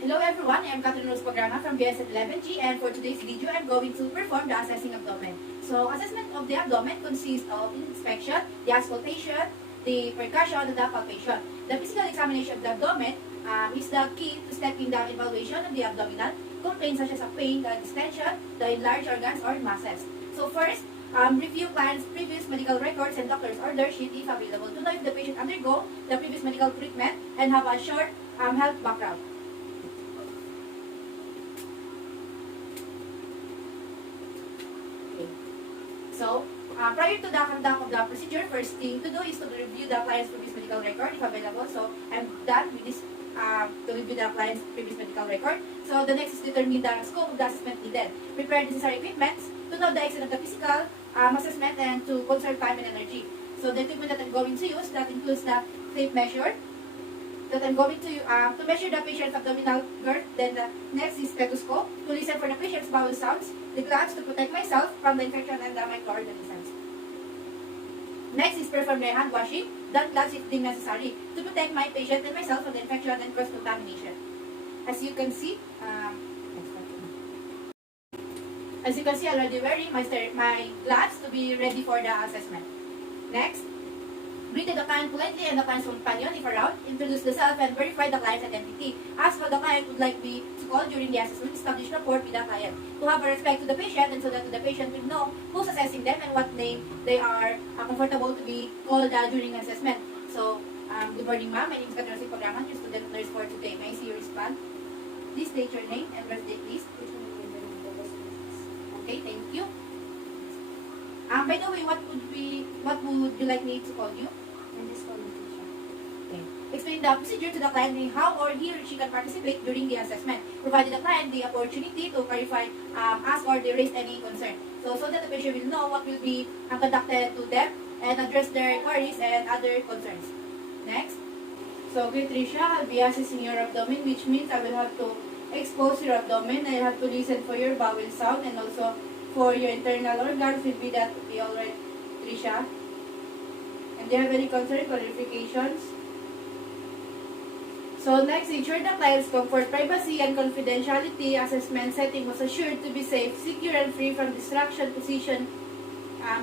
Hello everyone, I am Catherine Rose Pagrana from BS11G, and for today's video, I'm going to perform the assessing abdomen. So, assessment of the abdomen consists of inspection, the auscultation, the percussion, and the palpation. The physical examination of the abdomen is the key to step in the evaluation of the abdominal complaints such as pain, the distension, the enlarged organs, or masses. So first, review client's previous medical records and doctor's order sheet if available to know if the patient undergo the previous medical treatment and have a short health background. So, prior to the conduct of the procedure, first thing to do is to review the client's previous medical record if available. So, I'm done with this to review the client's previous medical record. So, the next is determine the scope of the assessment needed. Prepare necessary equipment to know the extent of the physical assessment and to conserve time and energy. So, the equipment that I'm going to use, that includes the tape measure that I'm going to measure the patient's abdominal girth. Then the next is stethoscope to listen for the patient's bowel sounds, the gloves to protect myself from the infection and the microorganisms. Next is perform the hand washing, then gloves if deemed necessary to protect my patient and myself from the infection and cross-contamination. As you can see, already wearing my gloves to be ready for the assessment. Next, greet the client politely and the client's companion if around, introduce the self and verify the client's identity. Ask how the client would like me to call during the assessment, establish rapport with the client. To have a respect to the patient and so that the patient will know who's assessing them and what name they are comfortable to be called during assessment. So, good morning ma'am, my name is Catherine Rose Pagrana, your student nurse for today. May I see your response? Please state your name and birthday please. Okay, thank you. By the way, what would you like me to call you? Okay. Explain the procedure to the client and how or he or she can participate during the assessment, provided the client the opportunity to clarify, ask or they raise any concern. So that the patient will know what will be conducted to them and address their queries and other concerns. Next. So, okay, Tricia, I'll be assessing your abdomen, which means I will have to expose your abdomen. I have to listen for your bowel sound and also for your internal organs. Will be that be alright, Tricia? And do you have any concern, clarifications? So next, ensure the client's comfort, privacy, and confidentiality assessment setting was assured to be safe, secure, and free from distraction. Position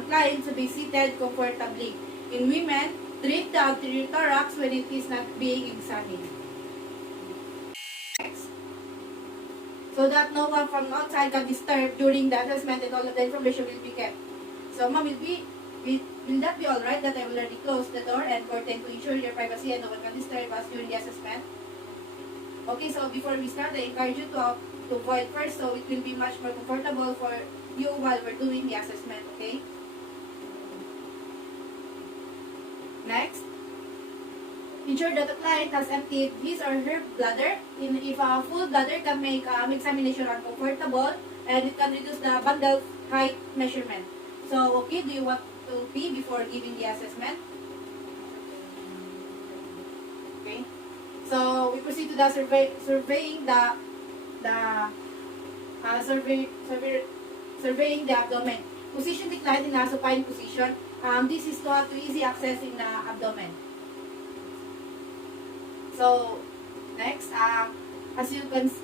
client to be seated comfortably. In women, treat the anterior thorax when it is not being examined. Next. So that no one from outside can disturb during the assessment and all of the information will be kept. So ma'am, will that be alright that I will already close the door and curtain to ensure your privacy and no one can disturb us during the assessment? Okay, so before we start, I encourage you to void first so it will be much more comfortable for you while we're doing the assessment, okay? Next, ensure that the client has emptied his or her bladder. If a full bladder can make examination uncomfortable and it can reduce the bundle height measurement. So, okay, do you want to pee before giving the assessment? Okay. So, we proceed to the surveying the abdomen. Position the client in a supine position. This is to have easy access in the abdomen. So, next, as you can see,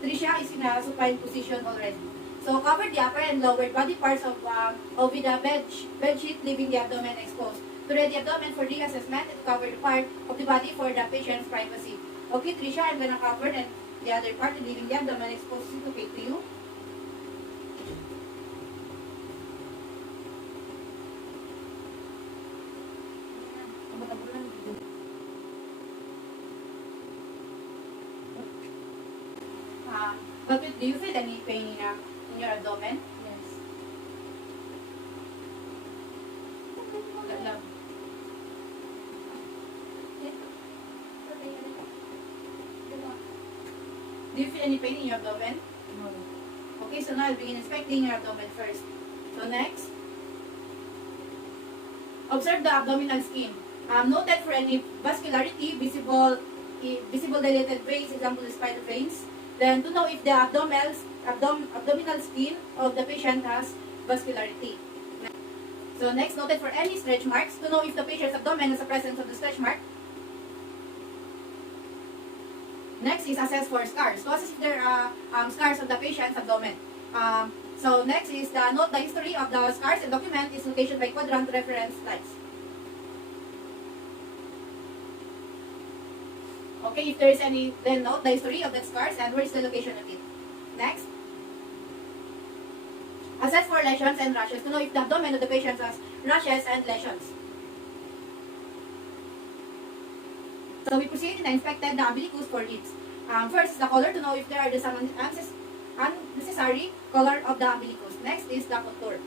Tricia is in a supine position already. So, cover the upper and lower body parts of with a bed sheet, leaving the abdomen exposed. To ready the abdomen for the assessment and cover the part of the body for the patient's privacy. Okay, Tricia, I'm gonna cover and the other part, leaving the abdomen exposed. Is it okay to you? But do you feel any pain in your abdomen? Yes. Do you feel any pain in your abdomen? No. Okay, so now I'll begin inspecting your abdomen first. So next, observe the abdominal skin. Noted for any vascularity, visible dilated veins, example the spider veins. Then to know if the abdominal skin of the patient has vascularity. So next, noted for any stretch marks to know if the patient's abdomen has a presence of the stretch mark. Next is assess for scars. To assess if there are scars on the patient's abdomen. So next is the note the history of the scars and document its location by quadrant reference slides. Okay, if there is any, then note the history of the scars and where is the location of it. Next, assess for lesions and rashes to know if the abdomen of the patient has rashes and lesions. So we proceed and inspected the umbilicus for it. First, the color to know if there are some unnecessary color of the umbilicus. Next is the contour.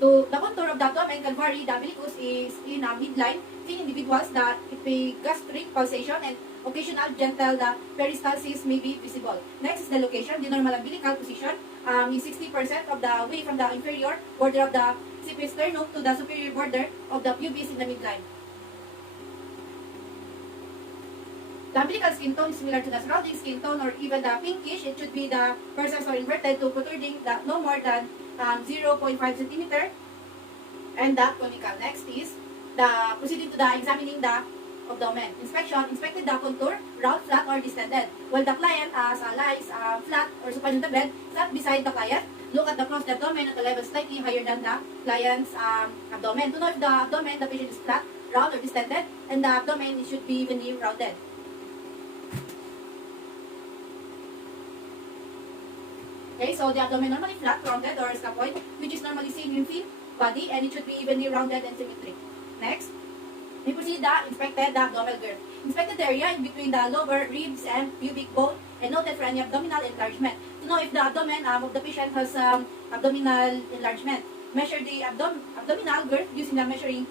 The contour of the abdomen can vary. The umbilicus is in a midline. In individuals, the epigastric pulsation and occasional gentle the peristalsis may be visible. Next is the location. The normal umbilical position is 60% of the way from the inferior border of the sternum to the superior border of the pubis in the midline. The umbilical skin tone is similar to the surrounding skin tone or even the pinkish. It should be the persons are inverted to protruding no more than 0.5 centimeter and the conical. Next is the proceeding to the examining the abdomen. Inspection, inspected the contour, round, flat, or distended. While the client lies flat or supine on the bed, sat beside the client, look at the closed abdomen at a level slightly higher than the client's abdomen. To know if the abdomen, the patient is flat, round, or distended, and the abdomen it should be evenly rounded. Okay, so the abdomen normally flat, rounded, or scaphoid, which is normally seen in thin body, and it should be evenly rounded and symmetric. Next, we proceed the inspected the abdominal girth. Inspected the area in between the lower ribs and pubic bone, and noted for any abdominal enlargement. To know if the abdomen of the patient has abdominal enlargement. Measure the abdominal girth using the measuring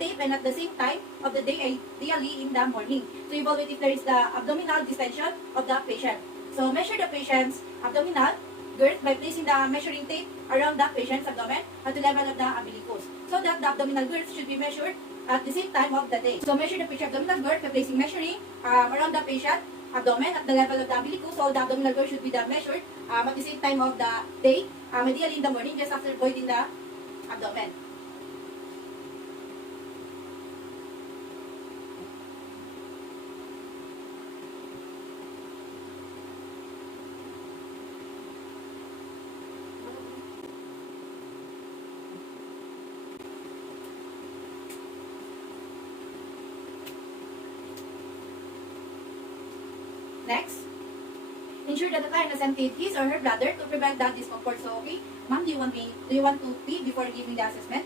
tape, and at the same time of the day, ideally in the morning, to evaluate if there is the abdominal distension of the patient. So measure the patient's abdominal girth by placing the measuring tape around the patient's abdomen at the level of the umbilicus, so that the abdominal girth should be measured at the same time of the day. So measure the patient's abdominal girth by placing measuring around the patient abdomen at the level of the umbilicus, so the abdominal girth should be measured at the same time of the day, ideally in the morning, just after voiding the abdomen. Next, ensure that the client has emptied his or her bladder to prevent that discomfort. So, okay, ma'am, do you want to pee before giving the assessment?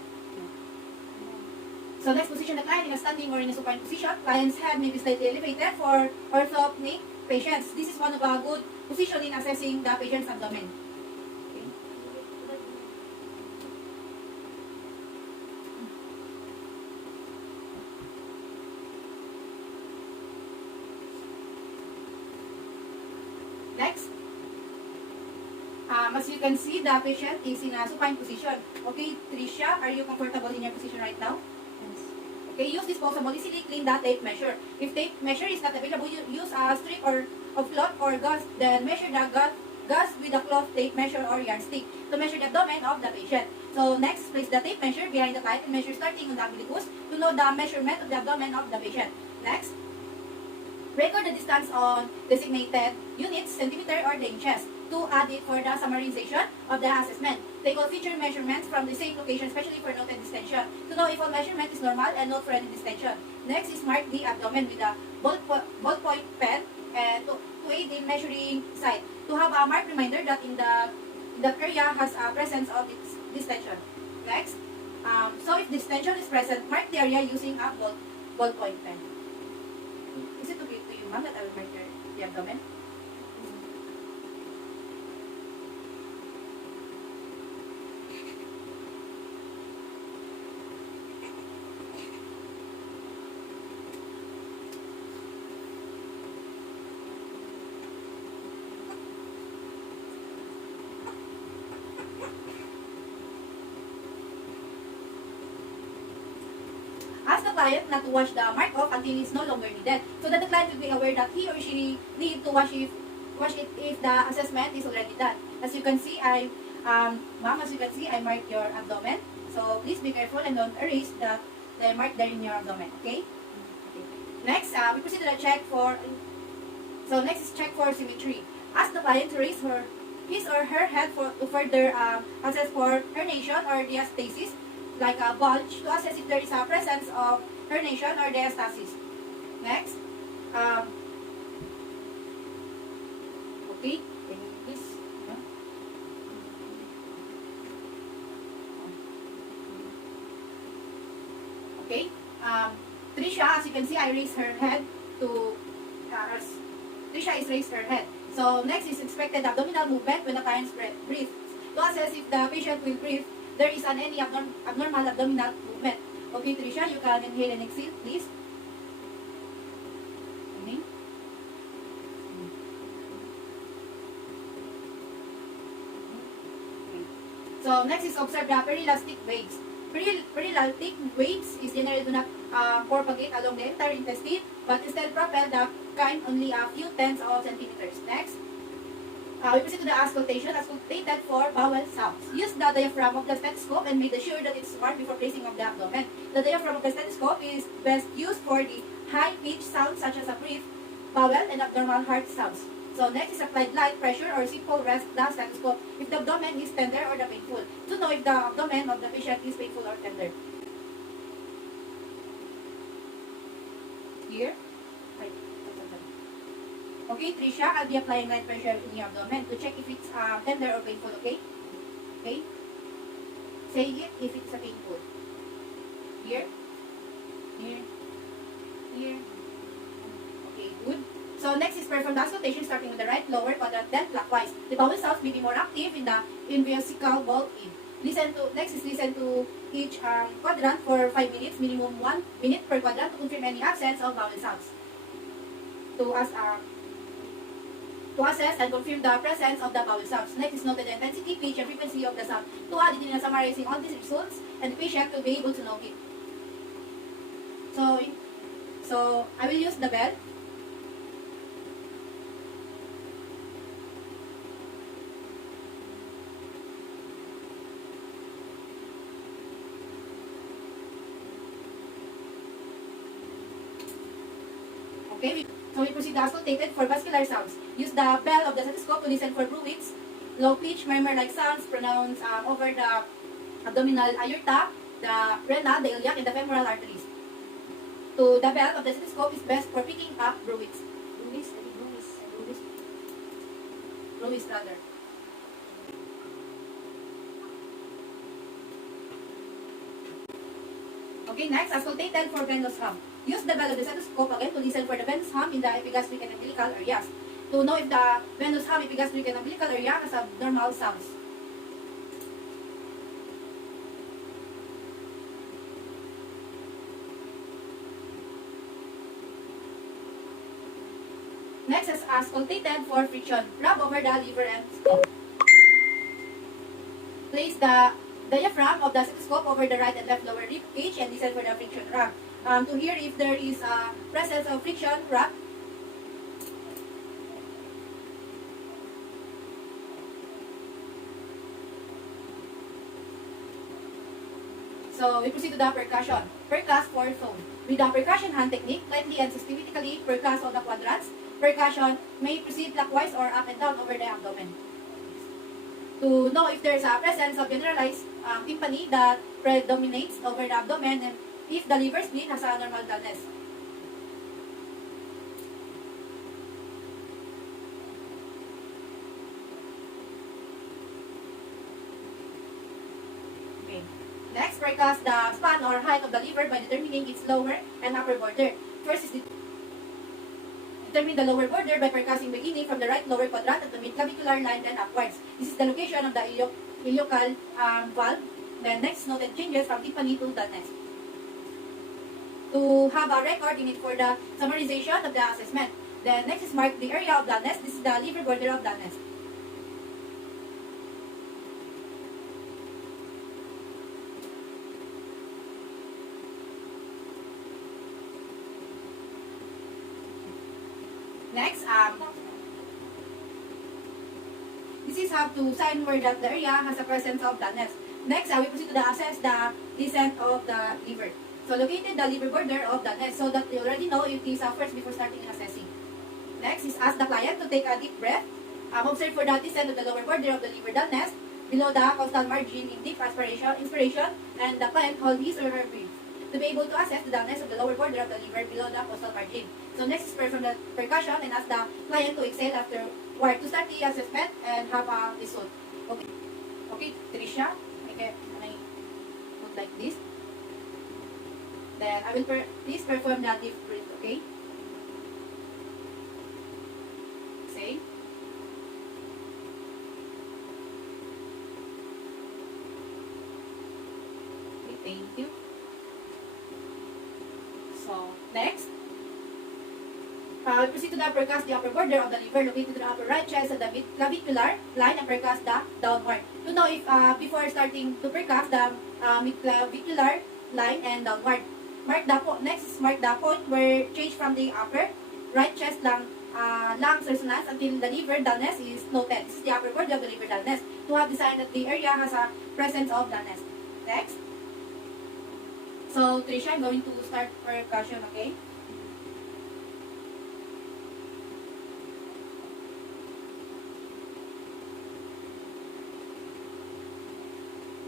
So next, position the client in a standing or in a supine position. Client's head may be slightly elevated for orthopneic patients. This is one of a good position in assessing the patient's abdomen. Okay. Next, as you can see, the patient is in a supine position. Okay, Tricia, are you comfortable in your position right now? Yes. Okay, use disposable, easily clean the tape measure. If tape measure is not available, use a strip of cloth or gauze. Then measure the gauze with a cloth tape measure or yardstick to measure the abdomen of the patient. So next, place the tape measure behind the client and measure starting on the umbilicus to know the measurement of the abdomen of the patient. Next, record the distance on designated units, centimeter or the inches, to add it for the summarization of the assessment. Take all future measurements from the same location, especially for noted distension, to know if all measurement is normal and note for any distension. Next is mark the abdomen with a ballpoint pen and to aid in measuring site, to have a marked reminder that in that area has a presence of distension. Next, so if distension is present, mark the area using a ballpoint pen. Is it okay to you, ma'am, that I will mark the abdomen? Ask the client not to wash the mark off until it's no longer needed, so that the client will be aware that he or she need to wash it if the assessment is already done. As you can see, ma'am, as you can see, I marked your abdomen. So please be careful and don't erase the mark there in your abdomen. Okay. Next, we proceed to the check for So next is check for symmetry. Ask the client to raise his or her head to further assess for herniation or diastasis, like a bulge, to assess if there is a presence of herniation or diastasis. Next, okay, please. Okay, Trisha, as you can see, I raised her head to, Trisha is raised her head. So next is expected abdominal movement when the client breathes. To assess if the patient will breathe, there is any abnormal abdominal movement. Okay, Trisha, you can inhale and exhale, please. Okay. So next is observe the perilastic waves. Perilastic waves is generally do not propagate along the entire intestine, but instead propel the kind only a few tens of centimeters. Next, we proceed to the auscultation. Auscultated for bowel sounds. Use the diaphragm of the stethoscope and make sure that it's warm before placing of the abdomen. The diaphragm of the stethoscope is best used for the high-pitched sounds such as a breath, bowel, and abnormal heart sounds. So next is applied light pressure or simple rest the stethoscope if the abdomen is tender or the painful, to know if the abdomen of the patient is painful or tender. Here. Right. Okay, Trisha, I'll be applying light pressure in your abdomen to check if it's tender or painful, okay? Okay? Say it if it's a painful. Here. Here. Here. Okay, good. So next is perform the auscultation starting with the right lower quadrant, then clockwise. The bowel sounds may be more active in the invesical wall in. Next is listen to each quadrant for 5 minutes, minimum 1 minute per quadrant to confirm any absence of bowel sounds. To assess and confirm the presence of the bowel sounds. Next is note the intensity, pitch, and frequency of the sound. To add it in summarizing all these results and the patient to be able to note it. So I will use the bell. Okay, so we proceed to auscultated for vascular sounds. Use the bell of the stethoscope to listen for bruits, low pitch, murmur-like sounds pronounced over the abdominal aorta, the renal, the iliac, and the femoral arteries. To the bell of the stethoscope is best for picking up bruits. Bruits rather. Okay, next, auscultated for venous hum. Use the bell of the stethoscope again to listen for the venous hum in the epigastric and umbilical areas. To know if the venous hum, epigastric, and umbilical area has abnormal sounds. Next is auscultated for friction. Rub over the liver and skull. Place the diaphragm of the stethoscope over the right and left lower rib cage and listen for the friction rub. To hear if there is a presence of friction rub. So we proceed to the percussion. Percuss for tone. With the percussion hand technique, lightly and systematically percuss all the quadrants. Percussion may proceed clockwise or up and down over the abdomen. To know if there is a presence of generalized tympani that predominates over the abdomen and if the liver spleen has a normal dullness. Okay. Next, percuss the span or height of the liver by determining its lower and upper border. First is determine the lower border by percussing beginning from the right lower quadrant at the mid-clavicular line and upwards. This is the location of the ileocal valve. Then next, noted changes from tympani to dullness. To have a record in it for the summarization of the assessment. Then next is mark the area of dullness. This is the liver border of dullness. Next, this is how to sign where that the area has a presence of dullness. Next, we proceed to assess the descent of the liver. So located the liver border of dullness so that you already know it is first before starting in assessing. Next is ask the client to take a deep breath. Observe for the descent of the lower border of the liver dullness below the costal margin in deep inspiration, and the client hold his or her breath to be able to assess the dullness of the lower border of the liver below the costal margin. So next is perform the percussion and ask the client to exhale afterward to start the assessment and have a result. Okay, okay, Tricia, can I put like this? Then I will please perform the deep breath. Okay. Say. Thank you. So, next, we proceed to the percuss the upper border of the liver located to the upper right chest of the mid-clavicular line and percuss the downward. To know if before starting to percuss the mid-clavicular line and downward, next is mark the point where change from the upper right chest lungs resonance until the liver dullness is noted. This is the upper border of the liver dullness. To have decided that the area has a presence of dullness. Next. So, Tricia, I'm going to start percussion, okay?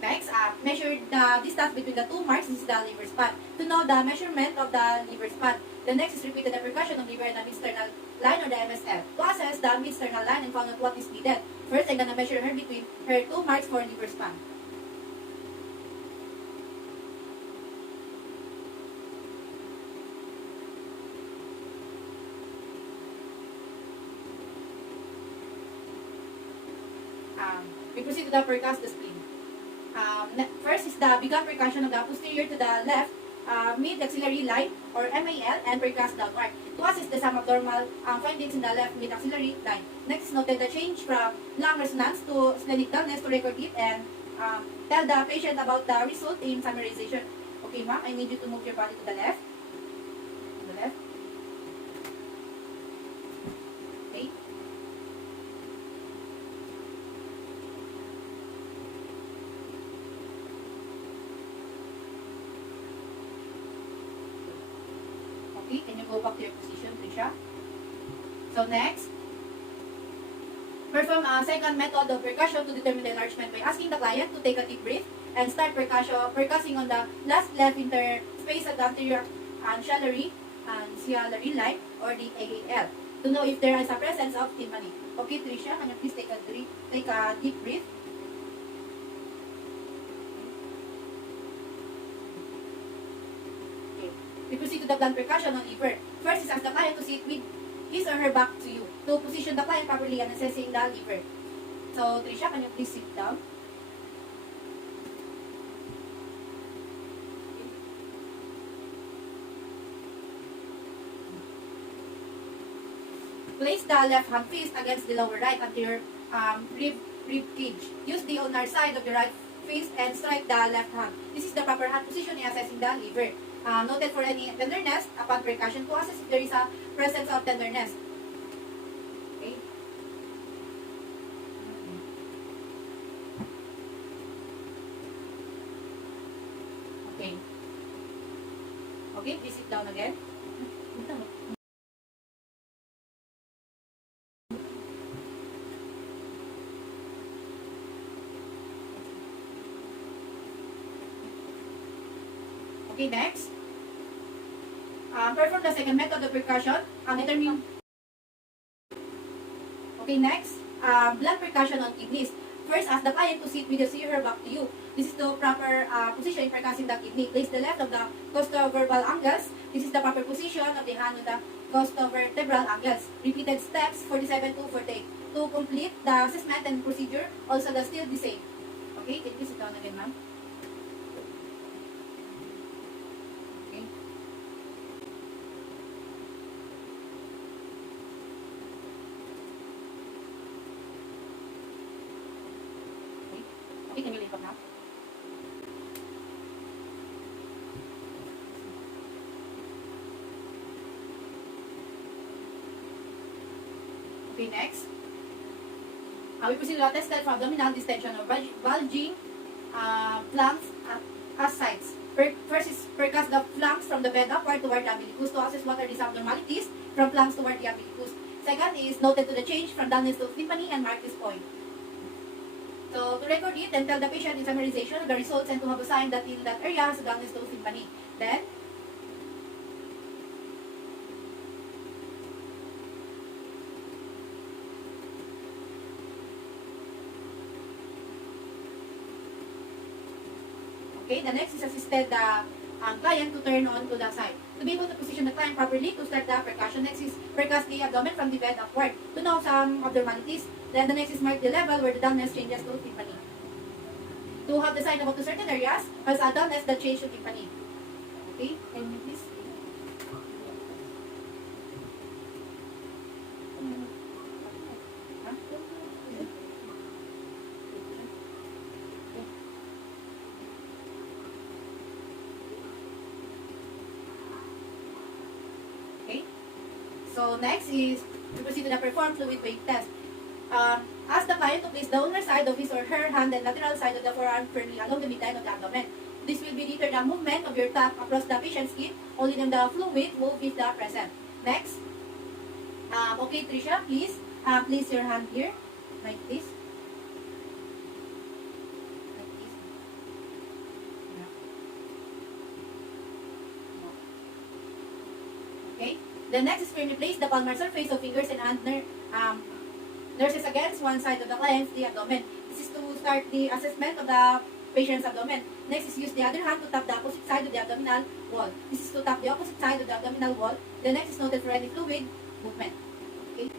Next, measure the distance between the two marks. This is the liver spot. To know the measurement of the liver spot. The next is repeated the percussion of liver and the mid-sternal line or the MSL. To assess the mid-sternal line and found out what is needed. First, I'm gonna measure her between her two marks for liver span. We proceed to the percuss the spleen. First is the begun percussion of the posterior to the left mid-axillary line or MAL and percuss downward. To assess the sum of normal findings in the left mid-axillary line. Next, noted the change from lung resonance to splenic dullness to record it and tell the patient about the result in summarization. Okay, ma'am, I need you to move your body to the left. To the left. Okay. Okay, can you go back to your position, Tricia? So next, perform a second method of percussion to determine the enlargement by asking the client to take a deep breath and start percussing on the last left interspace of the anterior anciillary line or the AAL to know if there is a presence of tympani. Okay, Tricia, can you please take a deep breath? We proceed to the blunt percussion on liver. First is ask the client to sit with his or her back to you to position the client properly and assessing the liver. So, Tricia, can you please sit down? Place the left hand fist against the lower right anterior rib cage. Use the ulnar side of the right fist and strike the left hand. This is the proper hand position in assessing the liver. Noted for any tenderness upon percussion to assess if there is a presence of tenderness. Okay. Okay. Okay, please sit down again. Okay, next. Perform the second method of percussion. Determine. Okay, next. Blunt percussion on kidneys. First, ask the client to sit with his or her back to you. This is the proper position in percussing the kidney. Place the left of the costovertebral angles. This is the proper position of the hand on the costovertebral angles. Repeated steps 47 to 48. To complete the assessment and procedure, also still the same. Okay, can you sit down again, ma'am? Okay, can you lift up now? Okay, next. We proceed to test for abdominal distension or bulging flanks as sides. First is percuss the flanks from the bed upward toward the umbilicus to assess what are these abnormalities from flanks toward the umbilicus. Second is noted to the change from dullness to tympani and mark this point. So to record it, then tell the patient in summarization of the results and to have a sign that in that area has a dullness to tympani. Then, okay, the next is assisted the client to turn on to the side. To be able to position the client properly to start the percussion, next is percuss the abdomen from the bed upward. To know some abnormalities, then the next is mark the level where the dullness changes to tympani. To have the sign about to certain areas, has a dullness that change to tympani. Okay, can you please? So next is we proceed to the perform fluid weight test. Ask the client to place the ulnar side of his or her hand and lateral side of the forearm firmly along the midline of the abdomen. This will be deter the movement of your thumb across the patient's skin, only then the fluid move with the present. Next, okay Trisha, please place your hand here, like this. Like this. Okay. The next is firmly place the palmar surface of fingers and hand nurses against one side of the client's the abdomen. This is to start the assessment of the patient's abdomen. Next is use the other hand to tap the opposite side of the abdominal wall. This is to tap the opposite side of the abdominal wall. The next is noted for any fluid movement. Okay.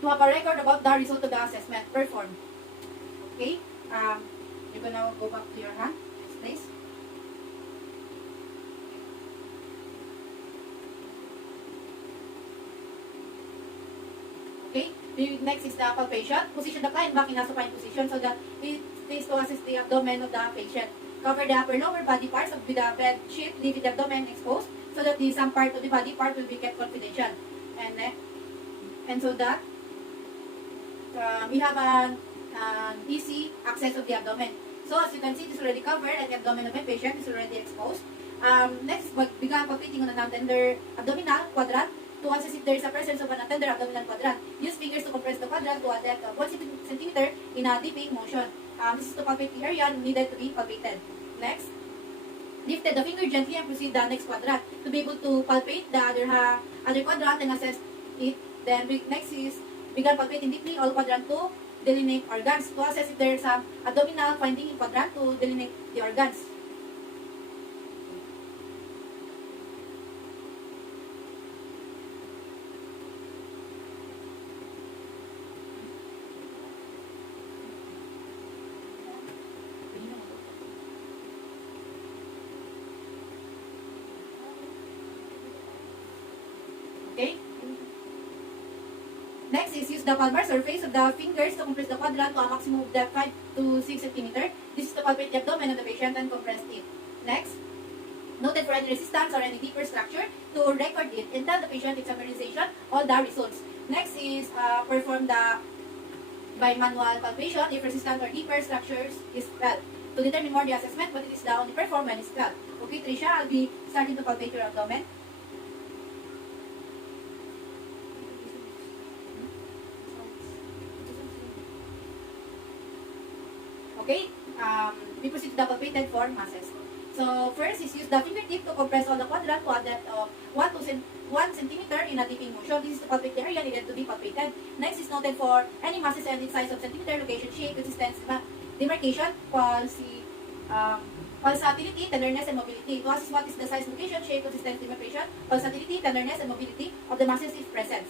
To have a record about the result of the assessment performed. Okay. You're gonna go back to your hand. Next, please. Okay. The next is the palpation. Position the client back in a supine position so that it is to assist the abdomen of the patient. Cover the upper lower body parts with the bed sheet, leaving the abdomen exposed so that some part of the body part will be kept confidential. And so that we have an easy access of the abdomen. So as you can see, it is already covered and the abdomen of my patient is already exposed. Next, began palpating on an untender abdominal quadrant to assess if there is a presence of an untender abdominal quadrant. Use fingers to compress the quadrant to a depth of 1 centimeter in a dipping motion. This is to palpate the area needed to be palpated. Next, lift the finger gently and proceed the next quadrant to be able to palpate the other quadrant and assess it. Then next is begin palpating deeply all quadrant to delineate organs to assess if there is some abdominal finding in quadrant to delineate the organs. Okay. Next is use the palmar surface of the fingers to compress the quadrant to a maximum of depth 5 to 6 cm. This is to palpate the abdomen of the patient and compress it. Next, noted for any resistance or any deeper structure to record it and tell the patient in summarization all the results. Next is perform the by manual palpation if resistant or deeper structures is felt. To determine more the assessment, but it is the only performed when it's felt. Okay, Trisha, I'll be starting to palpate your abdomen. Okay, we proceed to the palpated for masses. So first is use the fingertip to compress all the quadrant to a depth of 1 centimeter in a dipping motion. This is to palpate the area needed to be palpated. Next is noted for any masses and its size of centimeter, location, shape, resistance, demarcation, pulsatility, tenderness, and mobility. To assess what is the size, location, shape, consistence, demarcation, pulsatility, tenderness, and mobility of the masses if present.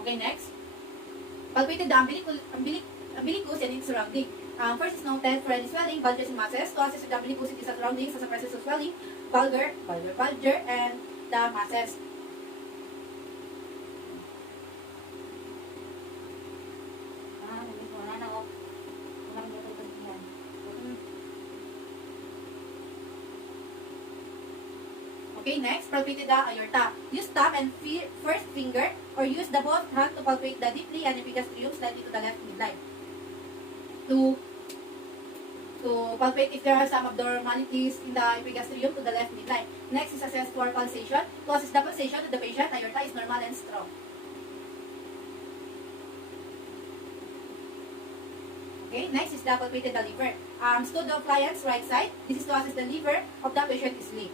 Okay, next. Palpated the umbilicus and its surrounding. First is noted for any swelling, bulges, and masses. To assess the umbilicus, it is a surroundings as a presence of swelling, bulger, and the masses. Okay, next, palpate the aorta. Use thumb and first finger or use the both hand to palpate the deeply and epigastrium slightly to the left midline. To palpate if there are some abnormalities in the epigastrium to the left midline. Next is assess for pulsation. To assess the pulsation of the patient, aorta is normal and strong. Okay, next is the palpated the liver. Stood the client's right side. This is to assess the liver of the patient is weak.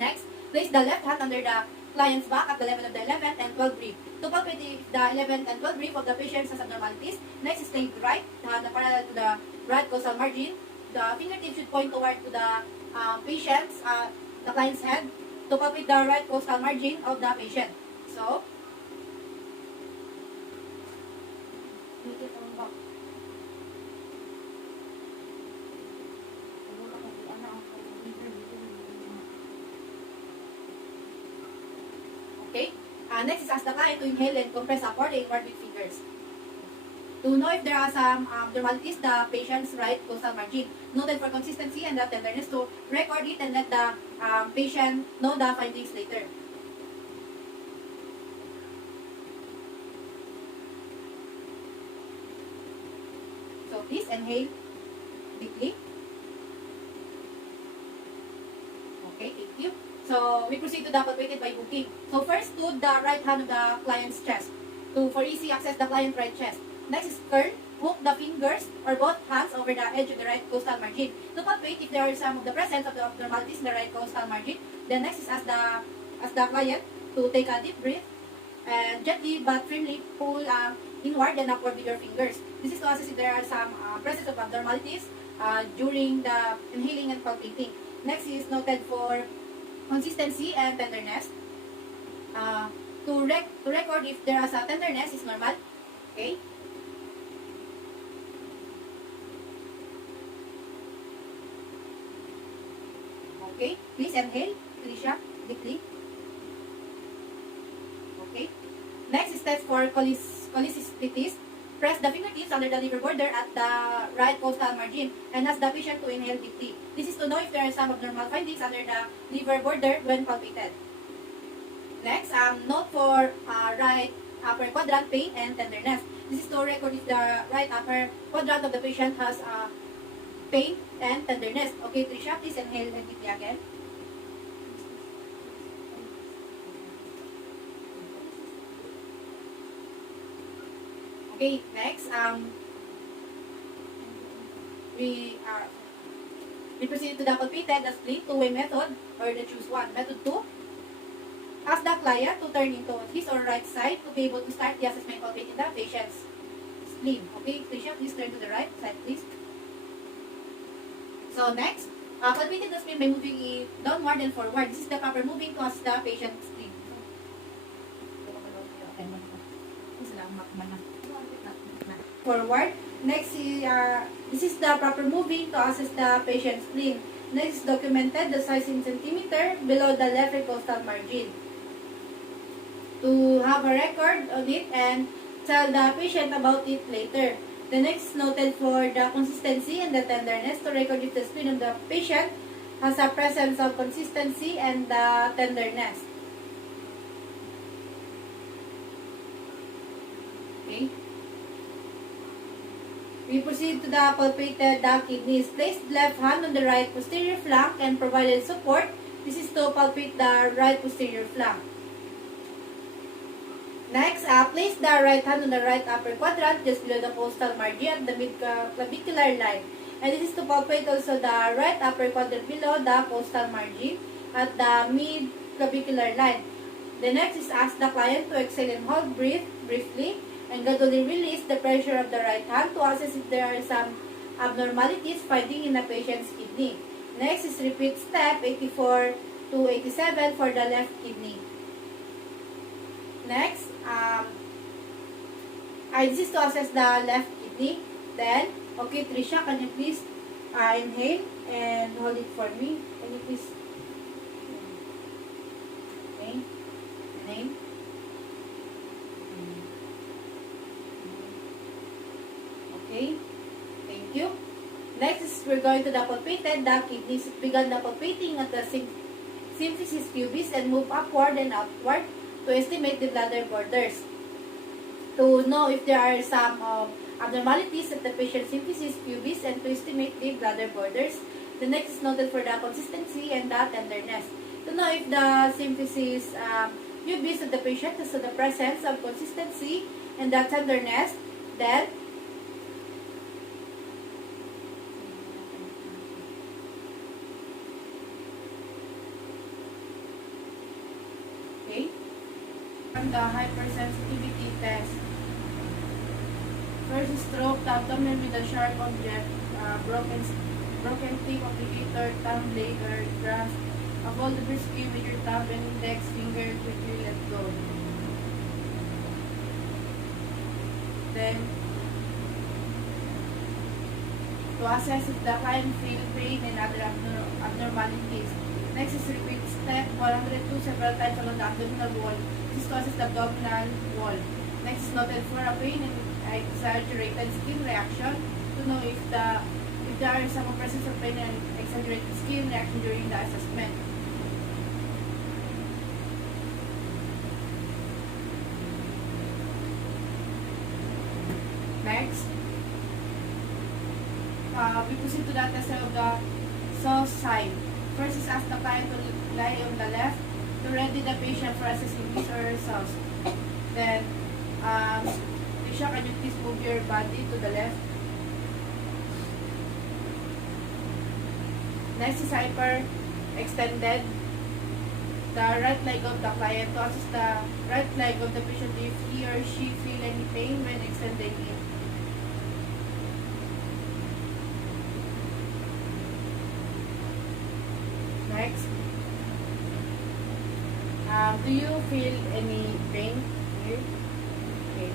Next, place the left hand under the client's back at the level of the 11th and 12th rib. To palpate the 11th and 12th rib of the patient has abnormalities. Next is take right, the hand parallel to the right costal margin. The fingertips should point toward to the patient's, the client's head to palpate the right costal margin of the patient. So, okay. Next is ask the client to inhale and compress upward and inward with fingers. To know if there are some abnormalities, the patient's right costal margin. Noted for consistency and the tenderness to record it and let the patient know the findings later. So please inhale deeply. Okay, thank you. So we proceed to the palpated by hooking. So first to the right hand of the client's chest for easy access the client's right chest. Next is turn, hook the fingers or both hands over the edge of the right costal margin. To palpate if there are some of the presence of the abnormalities in the right costal margin. Then next is ask the client to take a deep breath and gently but firmly pull inward and upward with your fingers. This is to assess if there are some presence of abnormalities during the inhaling and palpating. Next is noted for consistency and tenderness. To record if there is a tenderness is normal. Okay. Okay. Please inhale, Felicia, deeply. Okay. Next is test for cholecystitis. Press the fingertips under the liver border at the right costal margin and ask the patient to inhale deeply. This is to know if there are some abnormal findings under the liver border when palpated. Next, note for right upper quadrant pain and tenderness. This is to record if the right upper quadrant of the patient has pain and tenderness. Okay, Trisha, please inhale deeply again. Okay, next, we proceed to the palpated, the split two-way method, or the choose one. Method 2, ask the client to turn into his or right side to be able to start the assessment palpating the patient's spleen. Okay, patient, please turn to the right side, please. So next, palpating the spleen by moving it downward and forward. This is the proper moving to assess the patient's spleen. Forward. Next is this is the proper moving to assess the patient's spleen. Next is documented the size in centimeter below the left recostal margin. To have a record of it and tell the patient about it later. The next is noted for the consistency and the tenderness to record if the spleen of the patient has a presence of consistency and the tenderness. Okay. We proceed to the palpated the kidneys. Place left hand on the right posterior flank and provided support. This is to palpate the right posterior flank. Next, place the right hand on the right upper quadrant just below the costal margin at the mid-clavicular line. And this is to palpate also the right upper quadrant below the costal margin at the mid-clavicular line. The next is ask the client to exhale and hold breath briefly and gradually release the pressure of the right hand to assess if there are some abnormalities finding in the patient's kidney. Next is repeat step 84 to 87 for the left kidney. Next, this is to assess the left kidney. Then, okay, Trisha, can you please inhale and hold it for me? Can you please? Okay, inhale. Okay, thank you. Next is we're going to the palpated, the kidneys began the palpating at the symphysis pubis and move upward and outward to estimate the bladder borders. To know if there are some abnormalities at the patient's symphysis pubis and to estimate the bladder borders. The next is noted for the consistency and the tenderness. To know if the symphysis pubis of the patient is the presence of consistency and the tenderness, then and the hypersensitivity test. First stroke, the abdomen with a sharp object, broken tip of the gator, thumb, blade, or grasp. Avoid the skin with your thumb and index finger quickly let go. Then, to assess if the client feel pain and other abnormalities. Next is repeat step 102 several times along the abdominal wall. This causes the abdominal wall. Next is noted for a pain and exaggerated skin reaction to know if there are some presence of pain and exaggerated skin reaction during the assessment. Next, we proceed to the test of the SAWS sign. First is ask the client to lie on the left to ready the patient for assessing his or her SAWS. Then, patient, can you please move your body to the left? Next is hyper extended. The right leg of the client to assess the right leg of the patient if he or she feel any pain when extending it. Next, do you feel any pain here? Okay.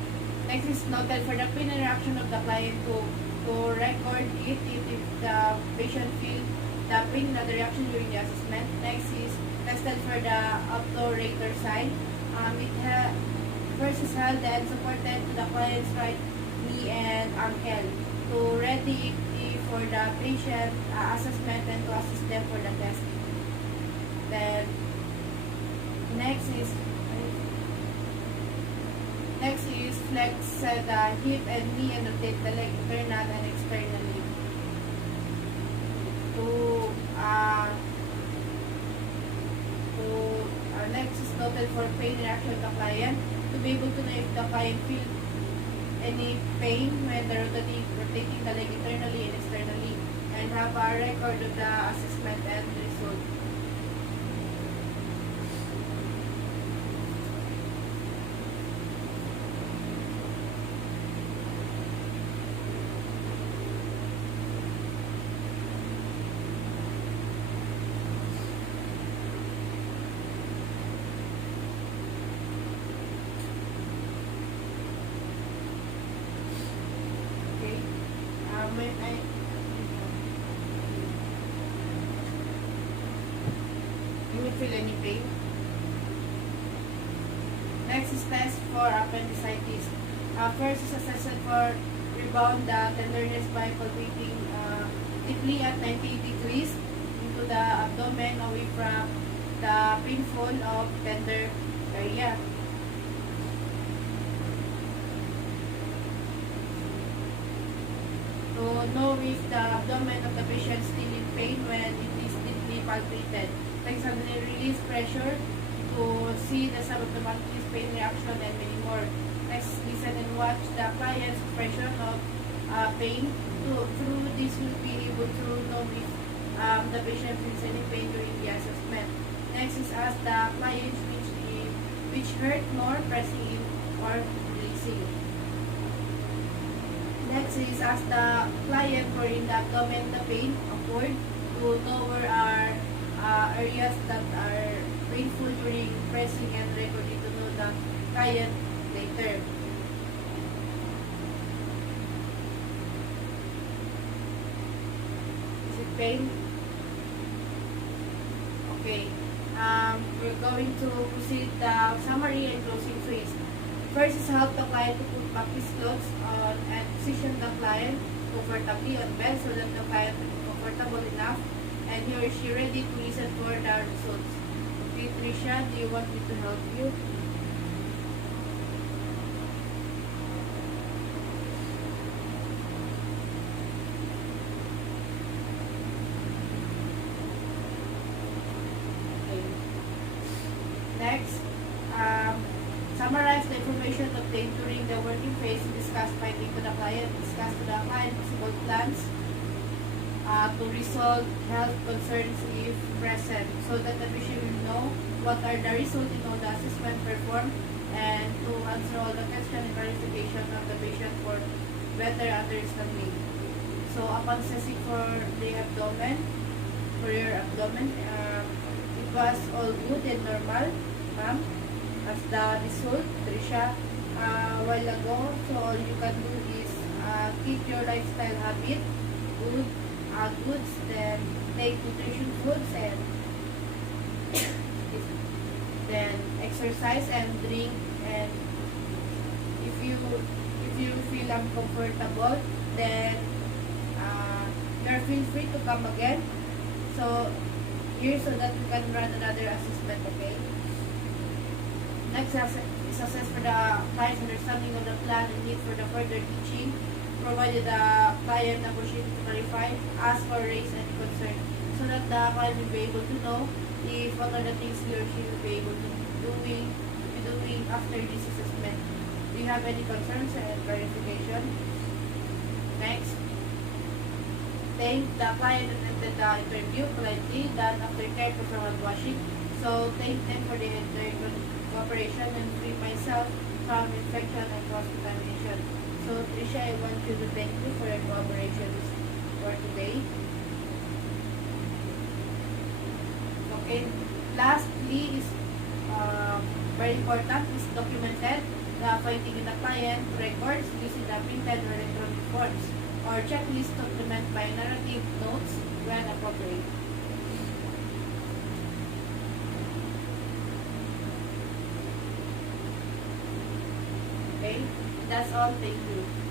Next is noted for the pain and reaction of the client to record it if the patient feel the pain and the reaction during the assessment. Next is tested for the obturator sign. First is held and supported to the client's right knee and ankle to ready it for the patient assessment and to assist them for the test. Then next is flex the hip and knee and rotate the leg internal and externally. Next is noted for pain reaction of the client to be able to know if the client feel any pain when they're rotating the leg internally and externally, and have a record of the assessment and result. You will feel any pain. Next is test for appendicitis. First is assessment for rebound the tenderness by palpating deeply at 90 degrees into the abdomen away from the painful of tender area. To know if the abdomen of the patient is still in pain when it is deeply palpated. Like suddenly release pressure to see the subabdominal pain reaction and many more. Next, listen and watch the client's expression of pain. Through this, will be able to know if the patient feels any pain during the assessment. Next is ask the client which hurt more, pressing in or releasing. Next is ask the client for in the abdomen the pain upward to know where are areas that are painful during pressing and recording to know the client later. Is it pain? Okay. We're going to proceed the summary and closing phase. First is help the client to put back his clothes on and position the client comfortably on bed so that the client will be comfortable enough and he or she ready to listen for the results. Okay, Trisha, do you want me to help you? Okay. Next, summarize the information obtained during the working phase, discuss finding to the client, discuss to the client possible plans to resolve health concerns if present, so that the patient will know what are the results in all the assessment performed and to answer all the questions and clarification of the patient for better understanding. So upon assessing for the abdomen, for your abdomen, it was all good and normal, ma'am, as the result, Trisha, while ago. So all you can do is keep your lifestyle habit good, goods, then take nutrition foods and then exercise and drink, and if you feel uncomfortable, then you're feel free to come again. So here, so that we can run another assessment, okay? Next is assess for the client's understanding of the plan and need for the further teaching, provided the client the opportunity to clarify, ask or raise any concern, so that the client will be able to know if what are the things he or she will be able to be doing after this assessment. Do you have any concerns and clarification? Next, thank the client attended the interview politely, done after care for hand washing. So thank them for the cooperation and free myself from infection and cross-contamination. So Trisha, I want you to thank you for your cooperation for today. Okay. Lastly is very important, is documented the finding in the client records using the printed or electronic forms or checklist document by narrative notes when appropriate. Okay, that's all. Thank you.